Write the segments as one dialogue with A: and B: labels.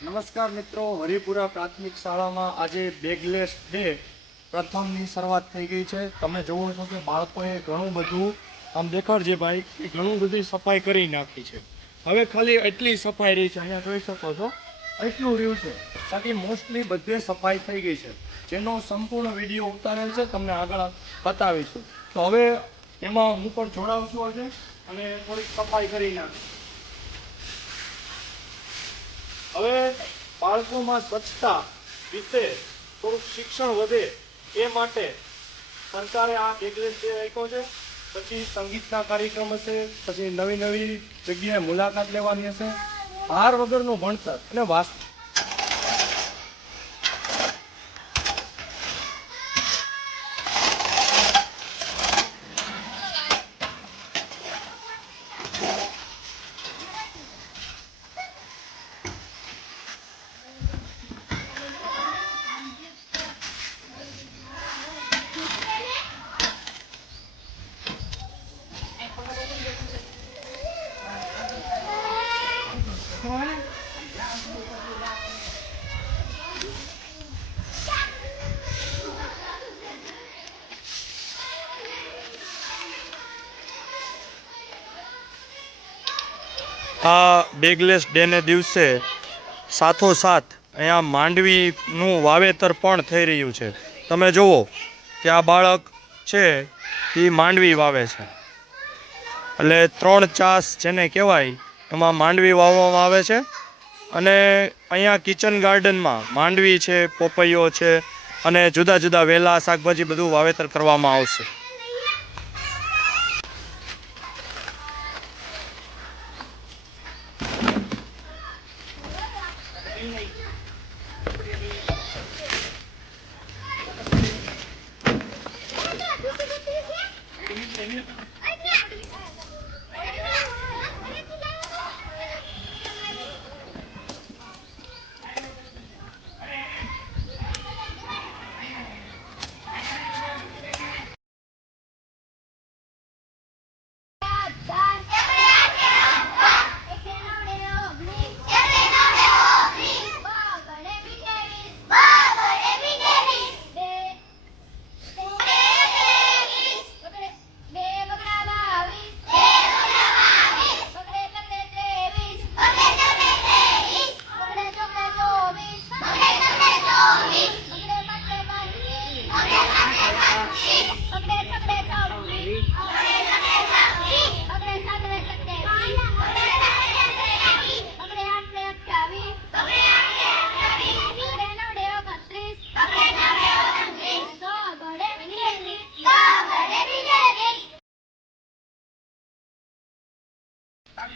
A: નમસ્કાર મિત્રો, હરિપુરા પ્રાથમિક શાળામાં આજે બેગલેસ ડે પ્રથમની શરૂઆત થઈ ગઈ છે. તમે જુઓ છો કે બાળકોએ ઘણું બધું આમ દેખાડજે ભાઈ, કે ઘણું બધી સફાઈ કરી નાખી છે. હવે ખાલી એટલી સફાઈ રહી છે, અહીંયા જોઈ શકો છો. એટલું રહ્યું છે, બાકી મોસ્ટલી બધે સફાઈ થઈ ગઈ છે. જેનો સંપૂર્ણ વીડિયો ઉતારેલ છે, તમને આગળ બતાવીશું. તો હવે એમાં હું પણ જોડાઉં છું આજે અને થોડીક સફાઈ કરી નાખી હવે બાળકોમાં સ્વચ્છતા વિશે થોડુંક શિક્ષણ વધે એ માટે સરકારે આ બેગલેસ ડે રાખ્યો છે, પછી સંગીતના કાર્યક્રમ હશે, પછી નવી નવી જગ્યાએ મુલાકાત લેવાની હશે. હાર વગરનું ભણતર અને વાસ્તુ આ બેગલેસ ડેને દિવસે સાથોસાથ અહીંયા માંડવીનું વાવેતર પણ થઈ રહ્યું છે. તમે જુઓ કે આ બાળક છે એ માંડવી વાવે છે. એટલે ત્રણ ચાસ જેને કહેવાય, એમાં માંડવી વાવવામાં આવે છે. અને અહીંયા કિચન ગાર્ડનમાં માંડવી છે, પોપૈયો છે અને જુદા જુદા વેલા શાકભાજી બધું વાવેતર કરવામાં આવશે. 딱히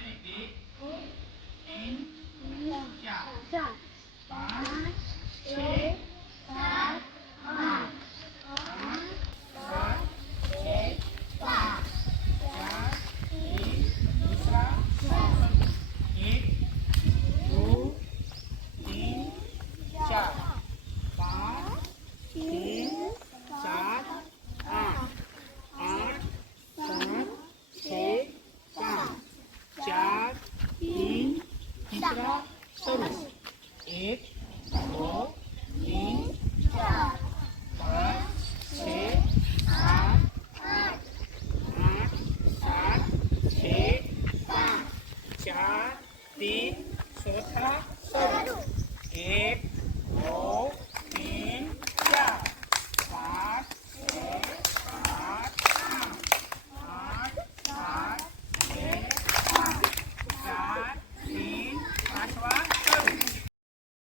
A: 응. 자. 자. 아.